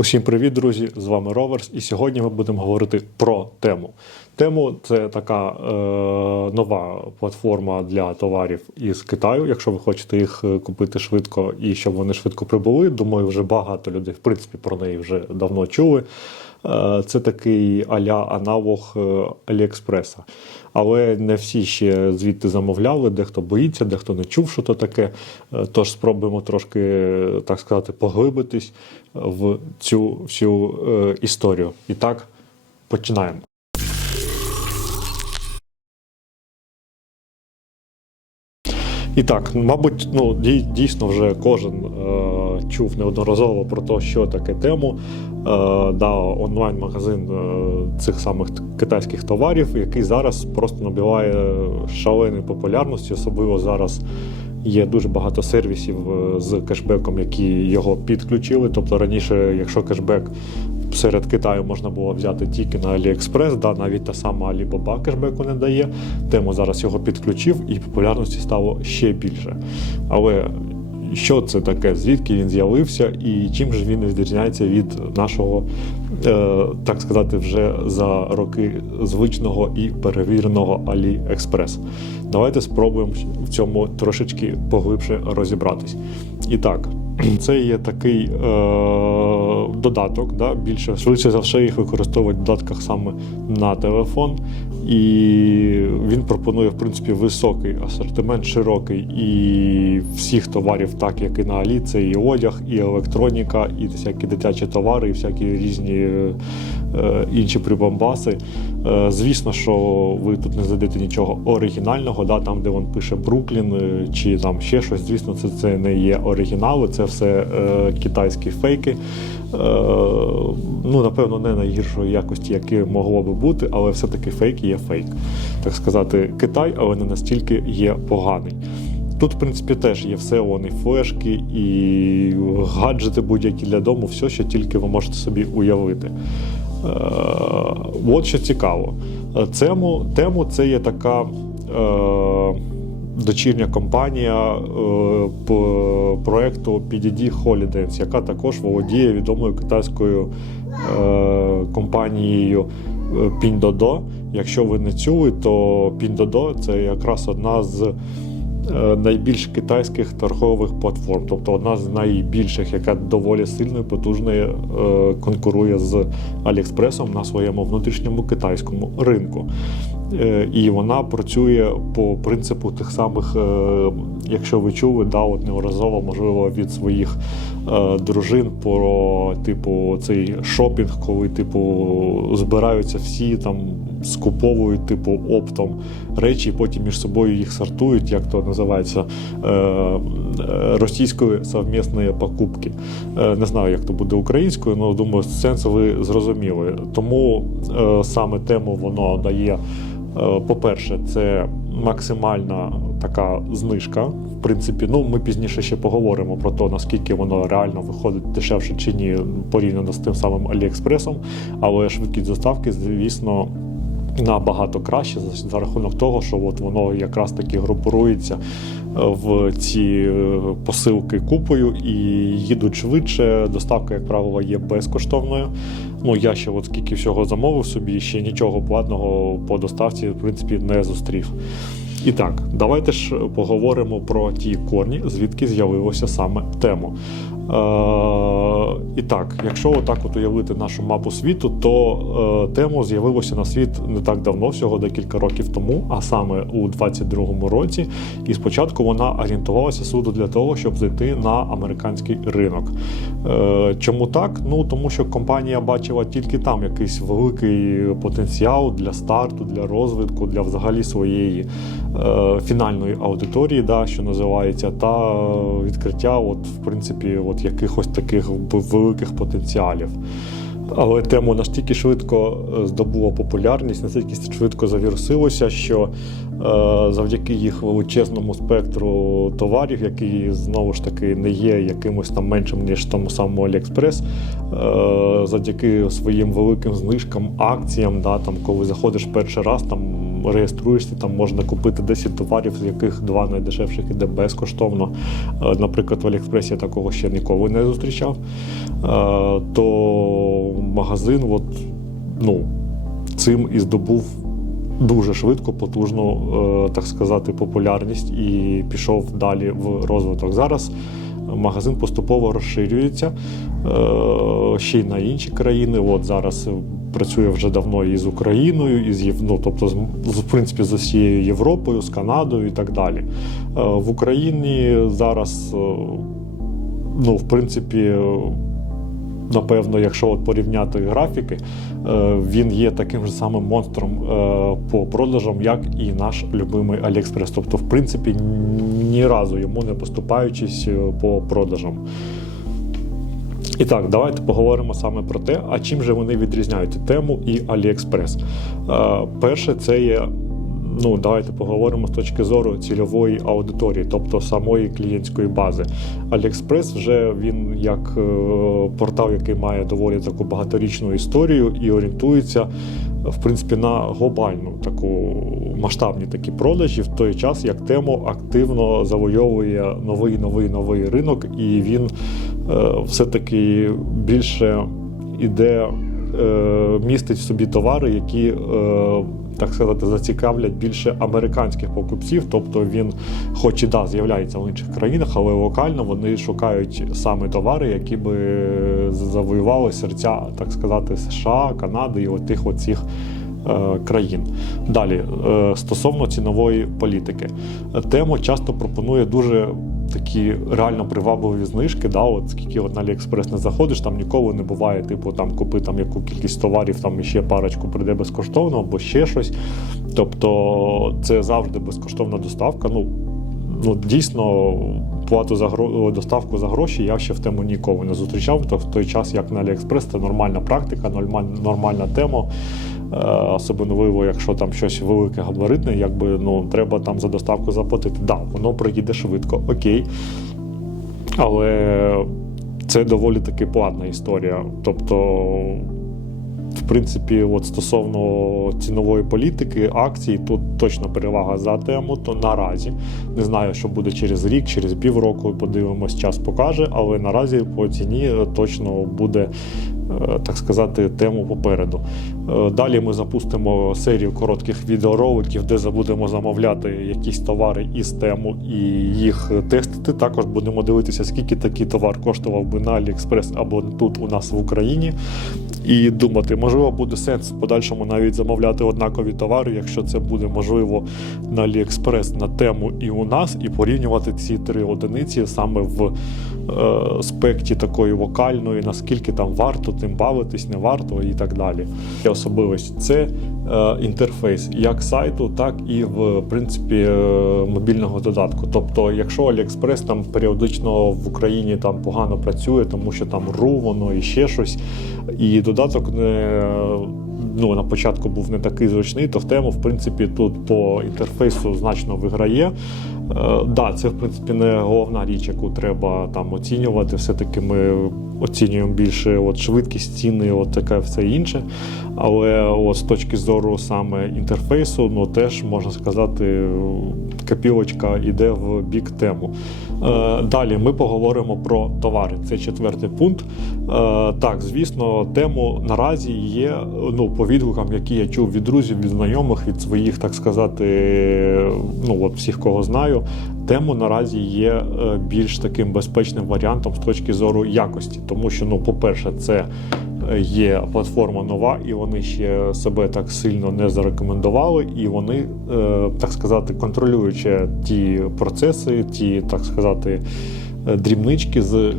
Усім привіт, друзі! З вами Роверс, і сьогодні ми будемо говорити про тему. Тему це така е, нова платформа для товарів із Китаю. Якщо ви хочете їх е, купити швидко і щоб вони швидко прибули. Думаю, вже багато людей в принципі про неї вже давно чули. Е, Це такий аля аналог е, Аліекспреса. Але не всі ще звідти замовляли, дехто боїться, дехто не чув, що то таке. Е, Тож спробуємо трошки, так сказати, поглибитись в цю всю історію. І так, починаємо. І так, мабуть, ну дій- дійсно вже кожен е, чув неодноразово про те, що таке тему. Е, да, онлайн-магазин е, цих самих китайських товарів, який зараз просто набиває шаленої популярності, особливо зараз. Є дуже багато сервісів е, з кешбеком, які його підключили. Тобто раніше, якщо кешбек серед Китаю можна було взяти тільки на AliExpress, да, навіть та сама Alibaba кешбеку не дає. Тему зараз його підключив і популярності стало ще більше. Але що це таке? Звідки він з'явився і чим же він відрізняється від нашого, е, так сказати, вже за роки звичного і перевіреного AliExpress? Давайте спробуємо в цьому трошечки поглибше розібратись. І так, це є такий е, додаток, да, більше швидше за все їх використовують в додатках саме на телефон. І він пропонує, в принципі, високий асортимент, широкий і всіх товарів, так як і на Алі, це і одяг, і електроніка, і всякі дитячі товари, і всякі різні е, інші прибамбаси. Е, звісно, що ви тут не знайдете нічого оригінального, да, там, де він пише Бруклін е, чи там ще щось. Звісно, це, це не є оригінали, це все е, китайські фейки. Е, ну, напевно, не найгіршої якості, які могло би бути, але все-таки фейк є фейк. Так сказати, Китай, але не настільки є поганий. Тут, в принципі, теж є все, вони флешки і гаджети будь-які для дому, все, що тільки ви можете собі уявити. Е, от що цікаво. Е, Тему, це є така. Е, дочірня компанія е, по проекту PDD Holidays, яка також володіє відомою китайською е, компанією е, Якщо ви не чули, то Pinduoduo – це якраз одна з найбільш китайських торгових платформ, тобто одна з найбільших, яка доволі сильно і потужно е, конкурує з Аліекспресом на своєму внутрішньому китайському ринку. Е, І вона працює по принципу тих самих, е, якщо ви чули, да, от неодноразово, можливо, від своїх е, дружин про типу цей шопінг, коли типу збираються всі там. Скуповують типу оптом речі, і потім між собою їх сортують, як то називається е, е, російською совмісної покупки. Е, не знаю, як то буде українською, але думаю, сенс ви зрозуміли. Тому саме тему воно дає. По-перше, це максимальна така знижка. В принципі, ну ми пізніше ще поговоримо про те, наскільки воно реально виходить дешевше чи ні порівняно з тим самим Аліекспресом. Але швидкість доставки, звісно, набагато краще за, рахунок того, що от воно якраз таки групується е, в ці е, посилки купою і їдуть швидше. Доставка, як правило, є безкоштовною. Ну я ще от скільки всього замовив собі, ще нічого платного по доставці, в принципі, не зустрів. І так, давайте ж поговоримо про ті корні, звідки з'явилося саме тему. Е, і так, якщо отак от уявити нашу мапу світу, то е, тему з'явилося на світ не так давно, всього декілька років тому, а саме у 22-му році. І спочатку вона орієнтувалася суду для того, щоб зайти на американський ринок. Е, чому так? Ну тому що компанія бачила тільки там якийсь великий потенціал для старту, для розвитку, для взагалі своєї фінальної аудиторії, да, що називається, та відкриття, от, в принципі, от якихось таких великих потенціалів. Але тему настільки швидко е, здобула популярність, настільки швидко завірусилося, що е, завдяки їх величезному спектру товарів, який знову ж таки не є якимось там меншим, ніж тому самому AliExpress, е, завдяки своїм великим знижкам, акціям, да, там, коли заходиш перший раз, там реєструєшся, там можна купити 10 товарів, з яких два найдешевших іде безкоштовно. Е, Наприклад, в Аліекспресі я такого ще ніколи не зустрічав. Е, То магазин, от, ну, цим і здобув дуже швидко, потужну, е, так сказати, популярність і пішов далі в розвиток. Зараз магазин поступово розширюється е, ще й на інші країни. От зараз працює вже давно і з Україною, і з ну, тобто, в принципі, з усією Європою, з Канадою і так далі. Е, В Україні зараз, е, ну, в принципі, напевно, якщо от порівняти графіки, е, він є таким же самим монстром е, по продажам, як і наш любимий AliExpress. Тобто, в принципі, ні разу йому не поступаючись е, по продажам. І так, давайте поговоримо саме про те, а чим же вони відрізняють тему і. Е, Перше, це є. Ну, давайте поговоримо з точки зору цільової аудиторії, тобто самої клієнтської бази. AliExpress вже він як е, портал, який має доволі таку багаторічну історію і орієнтується в принципі на глобальну таку масштабні такі продажі в той час, як тему активно завойовує новий новий новий ринок, і він е, все-таки більше іде, містить в собі товари, які, е, так сказати, зацікавлять більше американських покупців. Тобто він, хоч і да, з'являється в інших країнах, але локально вони шукають саме товари, які би завоювали серця, так сказати, США, Канади і от тих оцих е, країн. Далі, е, стосовно цінової політики, тема часто пропонує дуже такі реально привабливі знижки. Да, от скільки от на AliExpress не заходиш, там ніколи не буває, типу, там купи там яку кількість товарів, там іще парочку прийде безкоштовно або ще щось. Тобто це завжди безкоштовна доставка. Ну, ну дійсно. Плату за гро... доставку за гроші я ще в тему ніколи не зустрічав. То в той час, як на AliExpress, це нормальна практика, нормаль- нормальна тема. Е, Особливо, якщо там щось велике габаритне, якби ну треба там за доставку заплатити. Да, воно приїде швидко, окей. Але це доволі таки платна історія. Тобто, в принципі, от стосовно цінової політики, акцій, тут точно перевага за тему, то наразі не знаю, що буде через рік, через півроку. Подивимось, час покаже, але наразі по ціні точно буде. е, Так сказати, тему попереду. Е, Далі ми запустимо серію коротких відеороликів, де будемо замовляти якісь товари із тему і їх тестити. Також будемо дивитися, скільки такий товар коштував би на AliExpress або тут у нас в Україні. І думати, можливо, буде сенс в подальшому навіть замовляти однакові товари, якщо це буде можливо на AliExpress на тему і у нас, і порівнювати ці три одиниці саме в е, аспекті такої вокальної, наскільки там варто тим бавитись, не варто і так далі. Особливість це інтерфейс як сайту, так і в принципі е, мобільного додатку. Тобто, якщо AliExpress там періодично в Україні там погано працює, тому що там ру воно і ще щось, і додаток не. Ну, на початку був не такий зручний, то в тему, в принципі, тут по інтерфейсу значно виграє. Е, да, це в принципі не головна річ, яку треба там оцінювати. Все-таки ми оцінюємо більше от швидкість, ціни, от таке все інше. Але от з точки зору саме інтерфейсу, ну теж можна сказати, копілочка йде в бік тему. Е, Далі ми поговоримо про товари. Це четвертий пункт. Е, Так, звісно, тему наразі є ну, по відгукам, які я чув від друзів, від знайомих, від своїх, так сказати, от всіх, кого знаю. Тему наразі є е, більш таким безпечним варіантом з точки зору якості, тому що, ну, по-перше, це е, є платформа нова, і вони ще себе так сильно не зарекомендували, і вони, е, так сказати, контролюючи ті процеси, ті, так сказати, дрібнички, з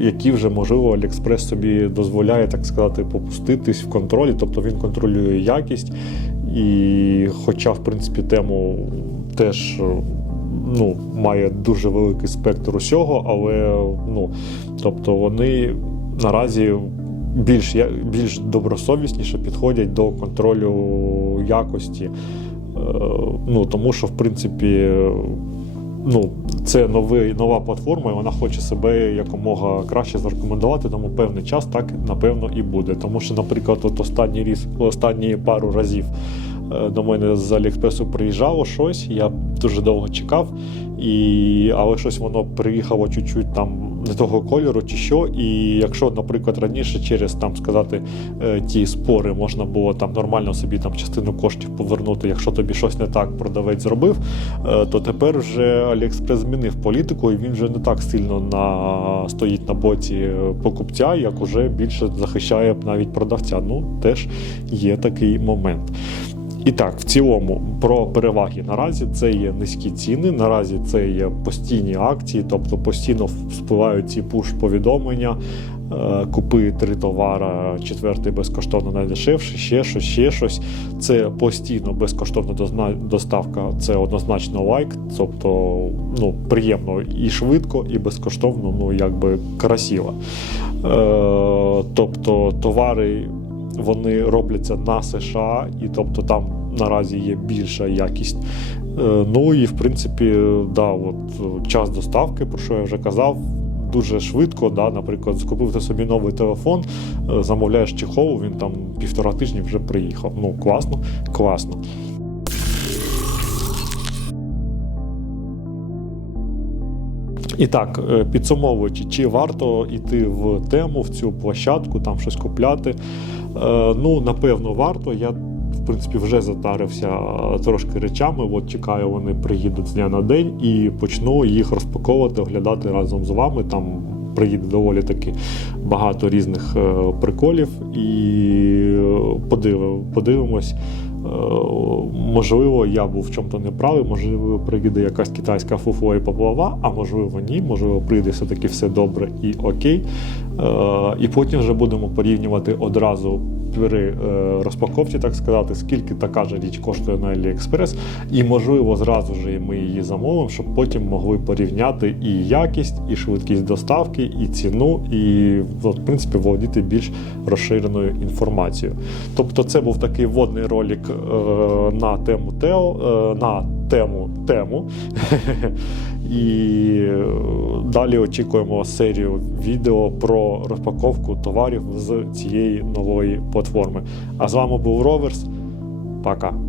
які вже можливо AliExpress собі дозволяє, так сказати, попуститись в контролі, тобто він контролює якість. І, хоча, в принципі, тему теж. е, Ну, має дуже великий спектр усього, але ну, тобто вони наразі більш, більш добросовісніше підходять до контролю якості. Е, Ну, тому що, в принципі, ну, це новий, нова платформа, і вона хоче себе якомога краще зарекомендувати, тому певний час так напевно і буде. Тому що, наприклад, от останній різ, останні пару разів е, до мене з Аліекспресу приїжджало щось, я дуже довго чекав, і... але щось воно приїхало чуть-чуть там не того кольору чи що. І якщо, наприклад, раніше через там сказати е, ті спори можна було там нормально собі там частину коштів повернути, якщо тобі щось не так продавець зробив, е, то тепер вже Аліекспрес змінив політику, і він вже не так сильно на стоїть на боці покупця, як уже більше захищає навіть продавця. Ну теж є такий момент. І так, в цілому, про переваги наразі це є низькі ціни. Наразі це є постійні акції, тобто постійно спливають ці пуш-повідомлення. е, Купи три товара, четвертий безкоштовно найдешевший, ще щось, ще щось. Це постійно безкоштовна доставка. Це однозначно лайк, тобто ну, приємно і швидко, і безкоштовно, ну якби красиво. Е, тобто товари вони робляться на США, і тобто там наразі є більша якість. Е, Ну і в принципі, да, от час доставки, про що я вже казав. Дуже швидко, да, наприклад, скупив ти собі новий телефон, е, замовляєш чехол, він там півтора тижні вже приїхав. Ну, класно, класно. І так, е, підсумовуючи, чи варто йти в тему, в цю площадку, там щось купляти. Ну, напевно, варто. Я, в принципі, вже затарився трошки речами. От чекаю, вони приїдуть з дня на день і почну їх розпаковувати, оглядати разом з вами. Там приїде доволі таки багато різних е, приколів, і е, подивимо, подивимось. Е, Можливо, я був в чому-то неправий, можливо, прийде якась китайська фуфло і поплава, а можливо, ні, можливо, прийде все-таки все добре і окей. Е, І потім вже будемо порівнювати одразу при е, розпаковці, так сказати, скільки така ж річ коштує на AliExpress, і можливо, зразу ж ми її замовимо, щоб потім могли порівняти і якість, і швидкість доставки, і ціну, і в принципі володіти більш розширеною інформацією. Тобто, це був такий вводний ролик на тему Тео, е, на тему тему. І е, далі очікуємо серію відео про розпаковку товарів з цієї нової платформи. А з вами був Роверс. Пока.